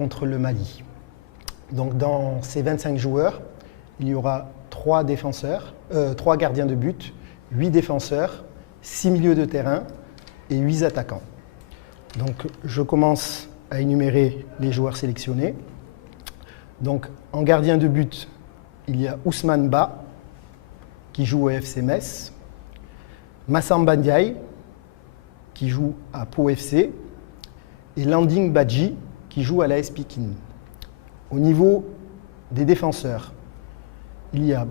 contre le Mali. Donc dans ces 25 joueurs, il y aura 3 gardiens de but, 8 défenseurs, 6 milieux de terrain et 8 attaquants. Donc je commence à énumérer les joueurs sélectionnés. Donc en gardien de but, il y a Ousmane Ba, qui joue au FC Metz, Massamba Ndiaye, qui joue à Pau FC, et Landing Badji, qui joue à l'AS Pekin. Au niveau des défenseurs, il y a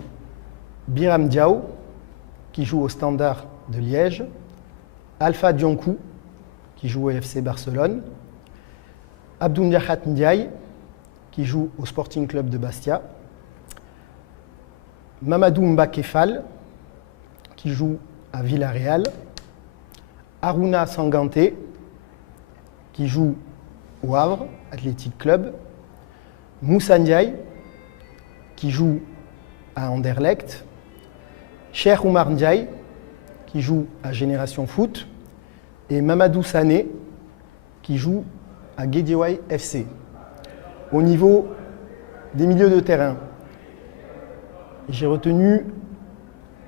Biram Diaw, qui joue au Standard de Liège, Alpha Dionkou, qui joue au FC Barcelone, Abdouniakhat Ndiaye, qui joue au Sporting Club de Bastia, Mamadou Mbakefal, qui joue à Villarreal, Aruna Sanganté, qui joue au Havre Athletic Club, Moussa Ndiaye, qui joue à Anderlecht, Cheikh Oumar Ndiaye, qui joue à Génération Foot, et Mamadou Sané, qui joue à Guédiawaye FC. Au niveau des milieux de terrain, j'ai retenu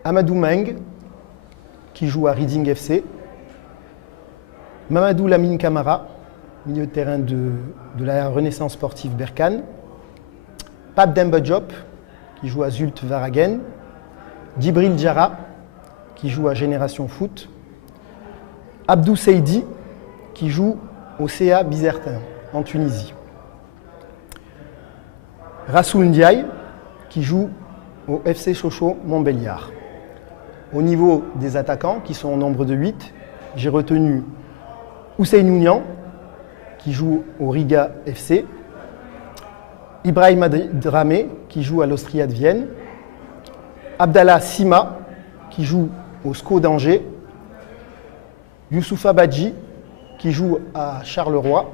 Amadou Meng, qui joue à Reading FC, Mamadou Lamine Camara, milieu de terrain de la Renaissance sportive Berkane, Pape Demba Diop, qui joue à Zulte Waregem, Djibril Diarra, qui joue à Génération Foot, Abdou Seydi, qui joue au CA Bizertin, en Tunisie. Rassoul Ndiaye, qui joue au FC Sochaux Montbéliard. Au niveau des attaquants, qui sont au nombre de 8, j'ai retenu Ousseynou Niang, qui joue au Riga FC, Ibrahima Dramé, qui joue à l'Austria de Vienne, Abdallah Sima, qui joue au SCO d'Angers, Youssoufa Badji, qui joue à Charleroi,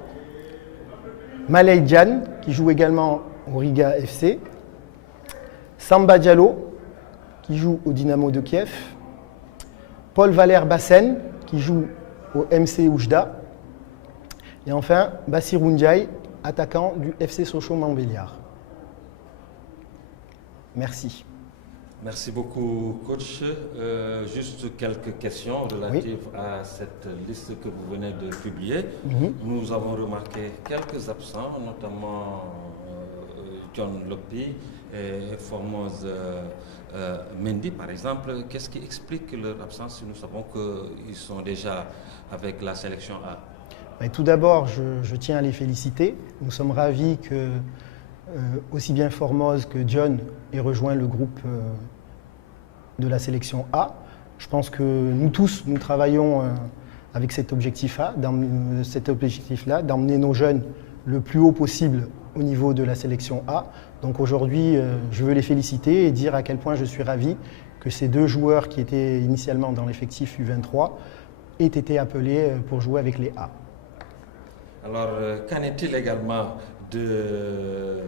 Malay Diane, qui joue également au Riga FC, Samba Diallo, qui joue au Dynamo de Kiev, Paul Valère Bassen, qui joue au MC Oujda, et enfin Bassirou Ndiaye, attaquant du FC Sochaux Montbéliard. Merci. Merci beaucoup, coach. Juste quelques questions relatives à cette liste que vous venez de publier. Nous avons remarqué quelques absents, notamment John Lopi et Formose Mendy, par exemple. Qu'est-ce qui explique leur absence si nous savons qu'ils sont déjà avec la sélection A? Et tout d'abord, je tiens à les féliciter. Nous sommes ravis que aussi bien Formose que John ait rejoint le groupe de la sélection A. Je pense que nous tous, nous travaillons avec cet objectif-là, d'emmener nos jeunes le plus haut possible au niveau de la sélection A. Donc aujourd'hui, je veux les féliciter et dire à quel point je suis ravi que ces 2 joueurs qui étaient initialement dans l'effectif U23 aient été appelés pour jouer avec les A. Alors, qu'en est-il également des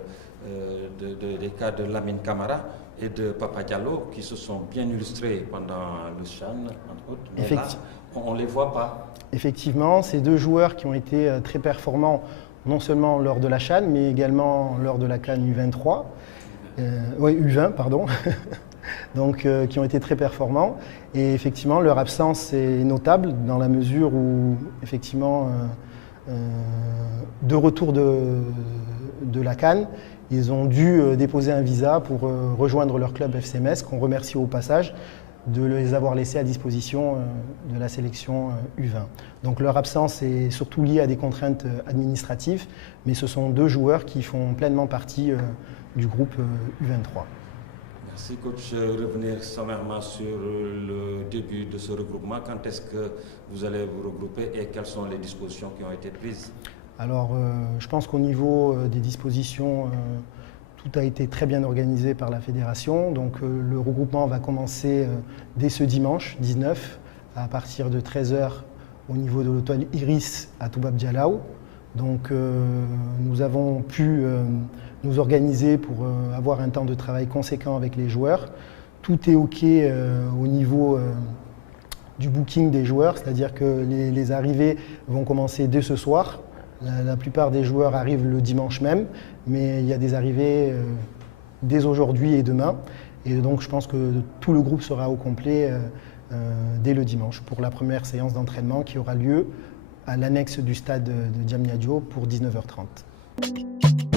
cas de Lamine Camara et de Papa Diallo qui se sont bien illustrés pendant le CHAN, entre autres, mais là, on ne les voit pas? Effectivement, ces 2 joueurs qui ont été très performants, non seulement lors de la CHAN, mais également lors de la CAN U23, U20, pardon, donc qui ont été très performants. Et effectivement, leur absence est notable dans la mesure où, effectivement, de retour de la CAN, ils ont dû déposer un visa pour rejoindre leur club FC Metz, qu'on remercie au passage de les avoir laissés à disposition de la sélection U20. Donc leur absence est surtout liée à des contraintes administratives, mais ce sont 2 joueurs qui font pleinement partie du groupe U23. Merci coach. Revenir sommairement sur le début de ce regroupement. Quand est-ce que vous allez vous regrouper et quelles sont les dispositions qui ont été prises? Alors, je pense qu'au niveau des dispositions, tout a été très bien organisé par la fédération. Donc, le regroupement va commencer dès ce dimanche 19 à partir de 13 h au niveau de l'hôtel Iris à Toubab Dialaw. Donc, nous avons pu nous organiser pour avoir un temps de travail conséquent avec les joueurs. Tout est OK au niveau du booking des joueurs, c'est-à-dire que les arrivées vont commencer dès ce soir La plupart des joueurs arrivent le dimanche même, mais il y a des arrivées dès aujourd'hui et demain. Et donc je pense que tout le groupe sera au complet dès le dimanche pour la première séance d'entraînement qui aura lieu à l'annexe du stade de Diamniadio pour 19h30.